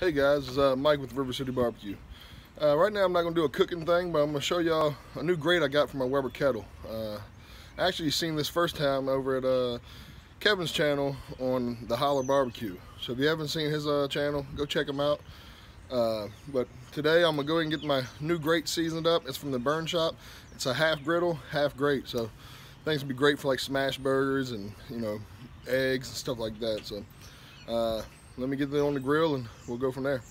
Hey guys, it's Mike with River City Barbecue. Right now I'm not going to do a cooking thing, but I'm going to show y'all a new grate I got from my Weber kettle. I actually seen this first time over at Kevin's channel on the Holler Barbecue. So if you haven't seen his channel, go check him out. But today I'm going to go ahead and get my new grate seasoned up. It's from the Burn Shop. It's a half griddle, half grate. So things will be great for like smash burgers and, you know, eggs and stuff like that. So let me get that on the grill and we'll go from there.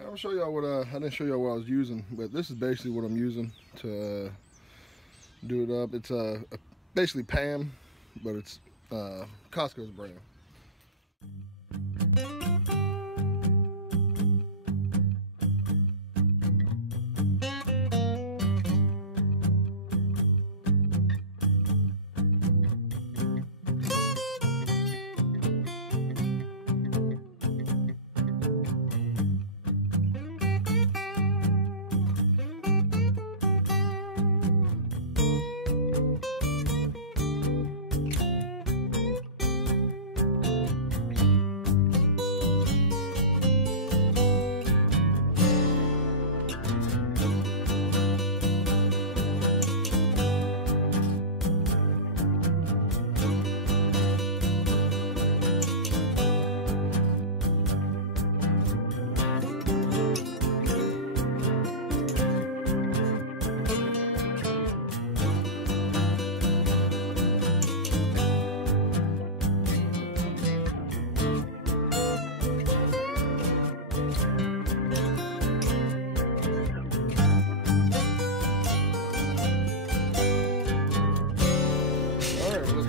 I'll show y'all what I didn't show y'all what I was using, but this is basically what I'm using to do it up. It's basically Pam, but it's Costco's brand.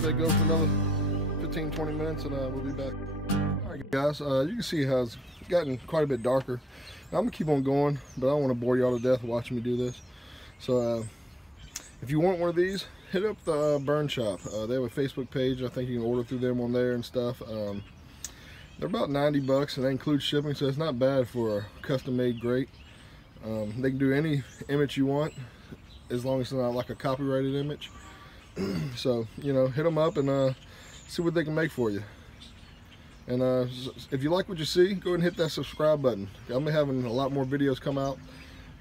Let go for another 15-20 minutes and we'll be back. Alright guys, you can see how it's gotten quite a bit darker. Now, I'm gonna keep on going, but I don't want to bore y'all to death watching me do this. So if you want one of these, hit up the Burn Shop. They have a Facebook page. I think you can order through them on there and stuff. They're about 90 bucks and that includes shipping, so it's not bad for a custom made grate. They can do any image you want as long as it's not like a copyrighted image. So, you know, hit them up and see what they can make for you. And if you like what you see, go ahead and hit that subscribe button. I'll be having a lot more videos come out,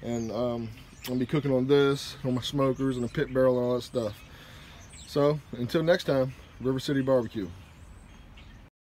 and I'll be cooking on this, on my smokers and a pit barrel and all that stuff. So until next time, River City Barbecue.